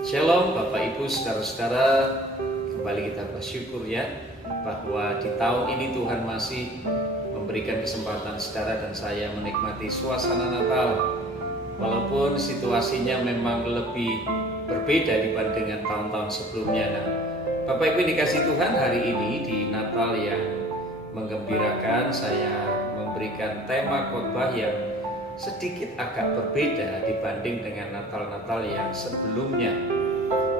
Shalom Bapak Ibu Saudara-saudara, kembali kita bersyukur ya bahwa di tahun ini Tuhan masih memberikan kesempatan saudara dan saya menikmati suasana Natal. Walaupun situasinya memang lebih berbeda dibandingkan tahun-tahun sebelumnya. Nah, Bapak Ibu dikasih Tuhan, hari ini di Natal yang menggembirakan saya memberikan tema khotbah yang sedikit agak berbeda dibanding dengan Natal-Natal yang sebelumnya.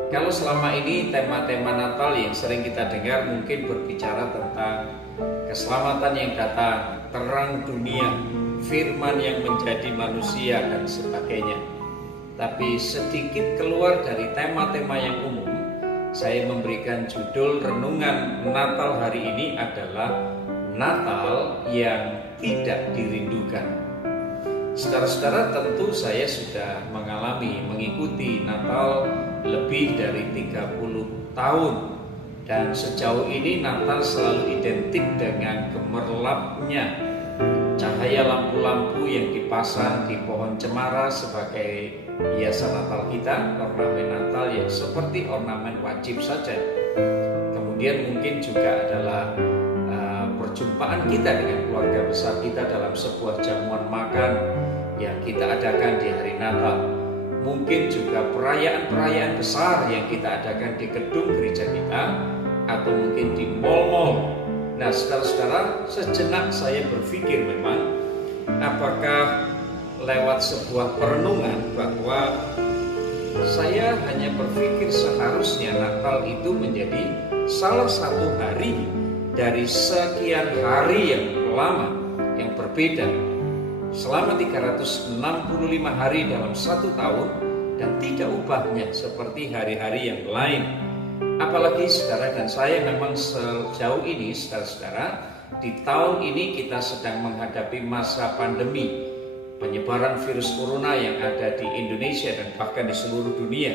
Kalau selama ini tema-tema Natal yang sering kita dengar mungkin berbicara tentang keselamatan yang datang, terang dunia, firman yang menjadi manusia dan sebagainya. Tapi sedikit keluar dari tema-tema yang umum, saya memberikan judul renungan Natal hari ini adalah Natal yang tidak dirindukan. Saudara-saudara, tentu saya sudah mengikuti Natal lebih dari 30 tahun. Dan sejauh ini Natal selalu identik dengan gemerlapnya cahaya lampu-lampu yang dipasang di pohon cemara sebagai hiasan Natal kita, ornamen Natal yang seperti ornamen wajib saja. Kemudian mungkin juga adalah perjumpaan kita dengan keluarga besar kita dalam sebuah jamuan makan yang kita adakan di hari Natal. Mungkin juga perayaan-perayaan besar yang kita adakan di gedung gereja kita atau mungkin di mal-mal. Nah, saudara-saudara, sejenak saya berpikir memang apakah lewat sebuah perenungan bahwa saya hanya berpikir seharusnya Natal itu menjadi salah satu hari dari sekian hari yang lama yang berbeda selama 365 hari dalam satu tahun dan tidak ubahnya seperti hari-hari yang lain. Apalagi saudara dan saya memang sejauh ini saudara-saudara, di tahun ini kita sedang menghadapi masa pandemi, penyebaran virus corona yang ada di Indonesia dan bahkan di seluruh dunia.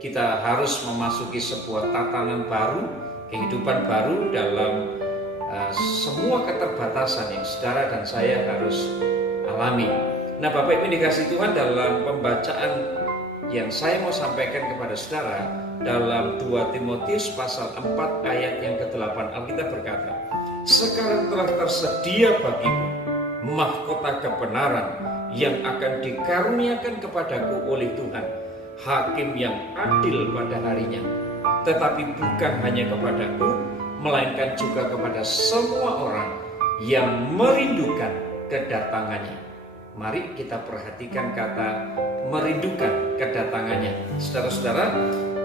Kita harus memasuki sebuah tatanan baru, kehidupan baru dalam semua keterbatasan yang saudara dan saya harus alami. Nah, Bapak Ibu dikasih Tuhan, dalam pembacaan yang saya mau sampaikan kepada saudara dalam 2 Timotius pasal 4 ayat yang ke-8, Alkitab berkata, "Sekarang telah tersedia bagimu mahkota kebenaran yang akan dikaruniakan kepadaku oleh Tuhan, hakim yang adil pada harinya. Tetapi bukan hanya kepadaku, melainkan juga kepada semua orang yang merindukan kedatangannya." Mari kita perhatikan kata merindukan kedatangannya. Saudara-saudara,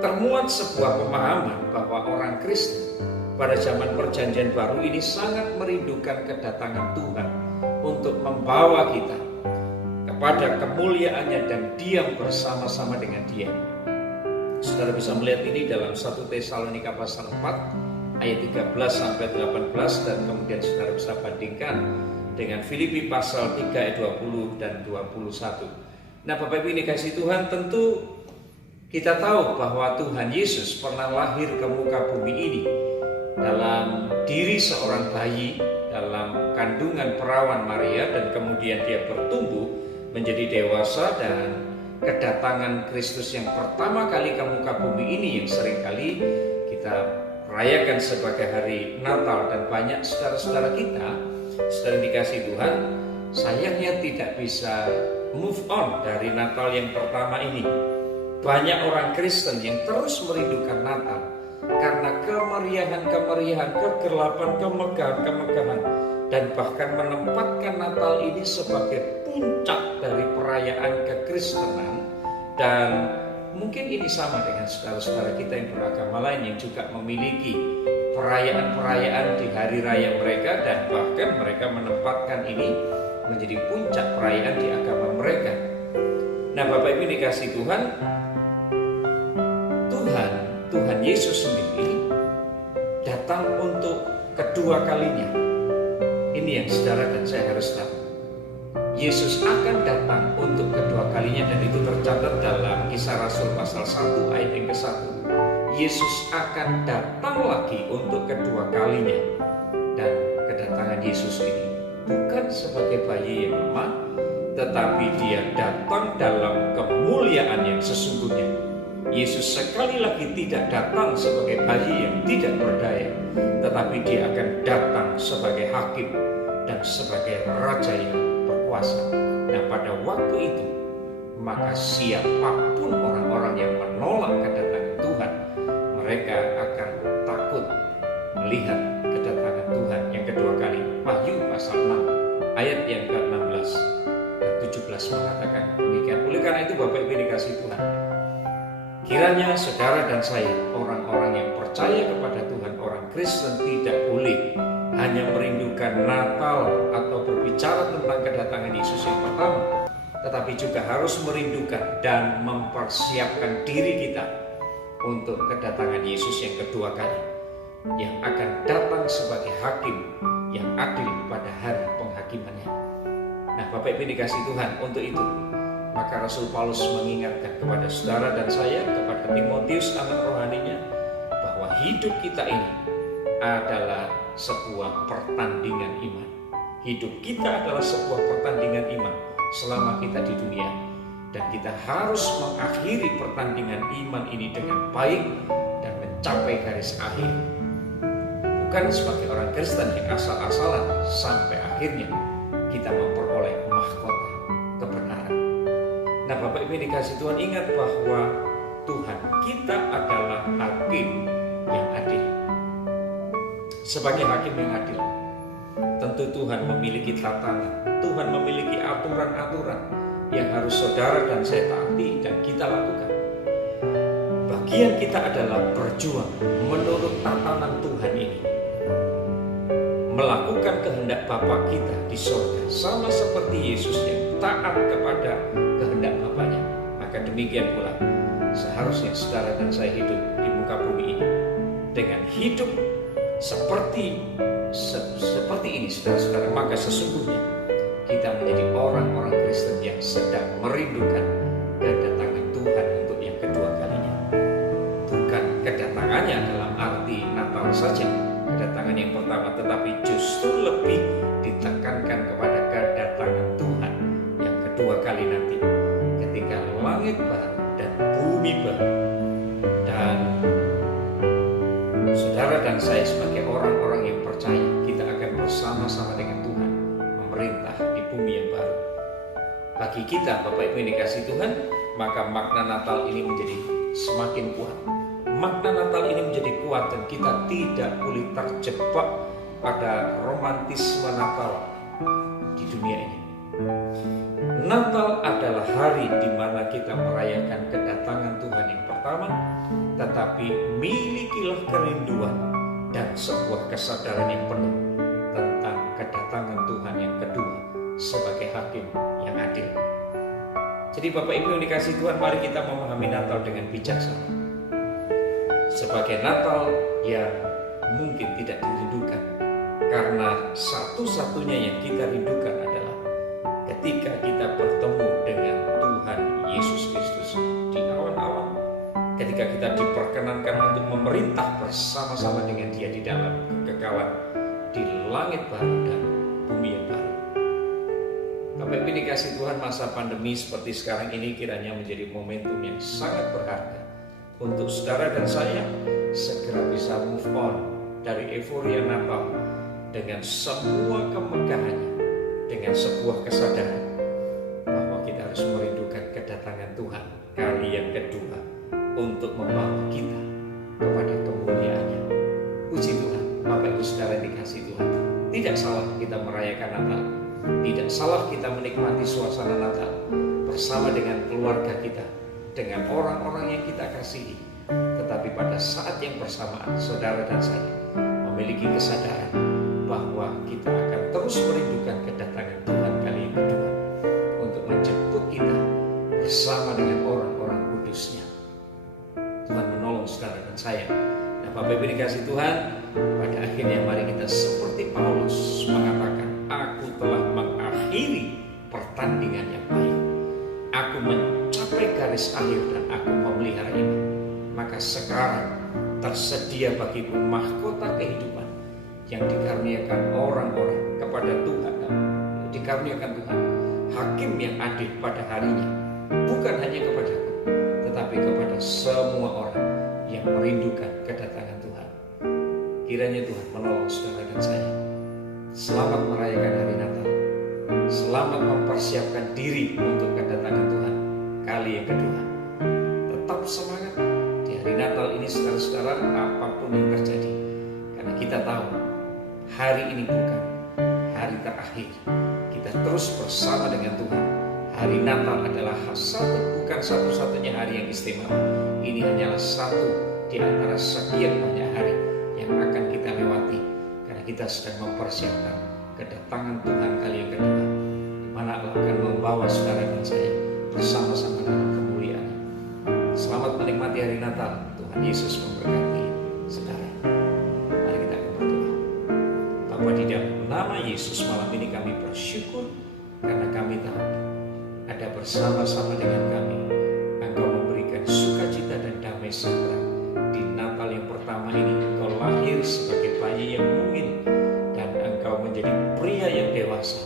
termuat sebuah pemahaman bahwa orang Kristen pada zaman perjanjian baru ini sangat merindukan kedatangan Tuhan untuk membawa kita kepada kemuliaannya dan diam bersama-sama dengan Dia. Saudara bisa melihat ini dalam 1 Tesalonika pasal 4 ayat 13 sampai 18, dan kemudian saudara bisa bandingkan dengan Filipi pasal 3 ayat 20 dan 21. Nah, Bapak Ibu dikasih Tuhan, tentu kita tahu bahwa Tuhan Yesus pernah lahir ke muka bumi ini dalam diri seorang bayi dalam kandungan perawan Maria, dan kemudian Dia bertumbuh menjadi dewasa, dan kedatangan Kristus yang pertama kali ke muka bumi ini yang seringkali kita rayakan sebagai hari Natal. Dan banyak saudara-saudara kita, saudara dikasih Tuhan, sayangnya tidak bisa move on dari Natal yang pertama ini. Banyak orang Kristen yang terus merindukan Natal karena kemeriahan-kemeriahan, kegelapan, kemegahan-kemegahan, dan bahkan menempatkan Natal ini sebagai puncak dari perayaan kekristenan. Dan mungkin ini sama dengan saudara-saudara kita yang beragama lain yang juga memiliki perayaan-perayaan di hari raya mereka, dan bahkan mereka menempatkan ini menjadi puncak perayaan di agama mereka. Nah, Bapak Ibu dikasih Tuhan, Tuhan Yesus sendiri datang untuk kedua kalinya. Ini yang saudara dan saya harus tahu. Yesus akan datang untuk kedua kalinya, dan itu tercatat dalam Kisah Rasul pasal 1 ayat yang ke-1. Yesus akan datang lagi untuk kedua kalinya. Dan kedatangan Yesus ini bukan sebagai bayi yang lemah, tetapi Dia datang dalam kemuliaan yang sesungguhnya. Yesus sekali lagi tidak datang sebagai bayi yang tidak berdaya, tetapi dia akan datang sebagai hakim dan sebagai raja yang berkuasa. Nah, pada waktu itu, maka siapapun orang-orang yang menolak kedatangan Tuhan, mereka akan takut melihat kedatangan Tuhan yang kedua kali. Wahyu pasal 6 ayat yang ke-16 dan 17 mengatakan demikian. Oleh karena itu, Bapak Ibu dikasihi Tuhan, kiranya saudara dan saya, orang-orang yang percaya kepada Tuhan, orang Kristen, tidak boleh hanya merindukan Natal atau berbicara tentang kedatangan Yesus yang pertama, tetapi juga harus merindukan dan mempersiapkan diri kita untuk kedatangan Yesus yang kedua kali, yang akan datang sebagai hakim yang adil pada hari penghakimannya. Nah, Bapak Ibu dikasihi Tuhan, untuk itu maka Rasul Paulus mengingatkan kepada saudara dan saya, kepada Timotius anak rohaninya, bahwa hidup kita ini adalah sebuah pertandingan iman. Hidup kita adalah sebuah pertandingan iman selama kita di dunia, dan kita harus mengakhiri pertandingan iman ini dengan baik dan mencapai garis akhir, bukan sebagai orang Kristen yang asal-asalan sampai akhirnya kita memperoleh mahkota kebenaran. Nah, Bapak Ibu dikasihi Tuhan, ingat bahwa Tuhan kita adalah hakim yang adil. Sebagai hakim yang adil, tentu Tuhan memiliki tatanan, Tuhan memiliki aturan-aturan yang harus saudara dan saya taati dan kita lakukan. Bagian kita adalah berjuang menurut tatanan Tuhan ini, melakukan kehendak Bapa kita di surga, sama seperti Yesus yang taat kepada kehendak Bapanya. Maka demikian pula seharusnya saudara dan saya hidup di muka bumi ini dengan hidup seperti ini, saudara-saudara. Maka sesungguhnya kita menjadi orang-orang Kristen yang sedang merindukan kedatangan Tuhan untuk yang kedua kalinya. Bukan kedatangannya dalam arti Natal saja, kedatangan yang pertama, tetapi justru lebih ditekankan kepada kedatangan Tuhan yang kedua kali nanti, ketika langit baru dan bumi baru, dan saudara dan saya sebagai orang-orang yang percaya, kita akan bersama-sama dengan Tuhan memerintah di bumi yang baru. Bagi kita, Bapak Ibu yang dikasihi Tuhan, maka makna Natal ini menjadi semakin kuat. Makna Natal ini menjadi kuat, dan kita tidak boleh terjebak pada romantisme Natal di dunia ini. Natal adalah hari di mana kita merayakan kedatangan Tuhan yang pertama, tetapi milikilah kerinduan dan sebuah kesadaran yang penuh tentang kedatangan Tuhan yang kedua sebagai hakim yang adil. Jadi Bapak Ibu yang dikasihi Tuhan, mari kita memahami Natal dengan bijaksana. Sebagai Natal yang mungkin tidak dirindukan, karena satu-satunya yang kita rindukan adalah ketika kita bertemu dengan Tuhan Yesus Kristus di awan-awan, ketika kita diperkenankan untuk memerintah bersama-sama dengan Dia di dalam kekekalan di langit baru dan bumi yang baru. Bapak Ibu dikasihi Tuhan, masa pandemi seperti sekarang ini kiranya menjadi momentum yang sangat berharga untuk saudara dan saya segera bisa move on dari euforia Natal dengan semua kemegahannya, dengan sebuah kesadaran bahwa kita harus merindukan kedatangan Tuhan kali yang kedua untuk membawa kita kepada kemuliaannya. Puji Tuhan, Bapak Ibu saudara yang dikasihi Tuhan, tidak salah kita merayakan Natal, tidak salah kita menikmati suasana Natal bersama dengan keluarga kita, dengan orang-orang yang kita kasihi. Tetapi pada saat yang bersamaan, saudara dan saya memiliki kesadaran bahwa kita akan terus merindukan kedatangan Tuhan kali yang kedua untuk menjemput kita bersama dengan orang-orang kudusnya. Tuhan menolong saudara dan saya. Nah, Bapak Ibu dikasihi Tuhan, pada akhirnya mari kita seperti Paulus mengatakan, aku telah mengakhiri pertandingan yang baik, aku mencapai garis akhir dan aku memelihara iman. Maka sekarang tersedia bagiku mahkota kehidupan yang dikaruniakan orang-orang kepada Tuhan, dikaruniakan Tuhan, hakim yang adil pada harinya, bukan hanya kepadaku, tetapi kepada semua yang merindukan kedatangan Tuhan. Kiranya Tuhan menolong saudara dan saya. Selamat merayakan hari Natal. Selamat mempersiapkan diri untuk kedatangan Tuhan kali yang kedua. Tetap semangat di hari Natal ini saudara-saudara, apapun yang terjadi. Karena kita tahu hari ini bukan hari terakhir. Kita terus bersama dengan Tuhan. Hari Natal adalah bukan satu-satunya hari yang istimewa. Ini hanyalah satu di antara sekian banyak hari yang akan kita lewati. Karena kita sedang mempersiapkan kedatangan Tuhan kali yang kedua, di mana Allah akan membawa saudara dan saya bersama-sama dalam kemuliaan. Selamat menikmati hari Natal. Tuhan Yesus memberkati saudara. Mari kita akan berdoa. Bapa, di dalam nama Yesus malam ini kami bersyukur karena kami tahu ada bersama-sama dengan kami. Engkau memberikan sukacita dan damai sejahtera. Di Natal yang pertama ini Engkau lahir sebagai bayi yang mungil, dan Engkau menjadi pria yang dewasa.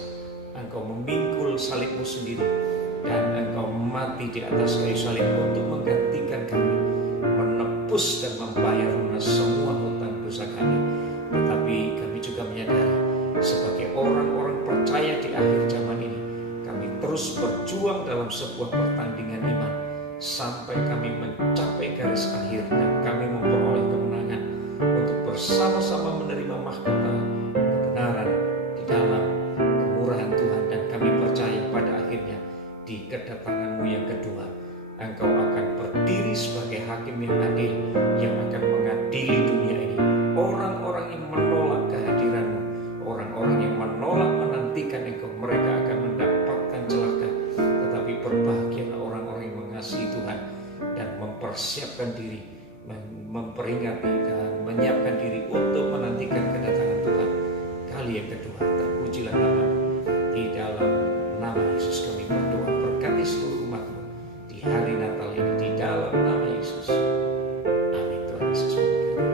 Engkau memikul salib-Mu sendiri, dan Engkau mati di atas kayu salib untuk menggantikan kami, menebus dan membayar lunas semua hutang dosa kami. Tetapi kami juga menyadari sebagai orang-orang percaya di akhir zaman ini, kami terus berjuang dalam sebuah pertandingan iman sampai kami mencapai garis akhir dan kami memperoleh kemenangan untuk bersama-sama menerima mahkota kebenaran di dalam kemurahan Tuhan. Dan kami percaya pada akhirnya di kedatangan-Mu yang kedua, Engkau akan berdiri sebagai hakim yang adil yang akan mengadili dunia ini. Orang-orang yang menolak kehadiran-Mu, orang-orang yang menolak menantikan Engkau, mereka akan mendapatkan celaka. Tetapi berbahagialah orang-orang yang mengasihi Tuhan dan mempersiapkan diri, memperingati dan menyiapkan diri untuk menantikan kedatangan Tuhan kali yang kedua. Terpujilah nama-Mu. Di dalam nama Yesus kami berdoa. Berkati seluruh umat-Mu di hari Natal ini, di dalam nama Yesus. Amin. Tuhan Yesus memberkati.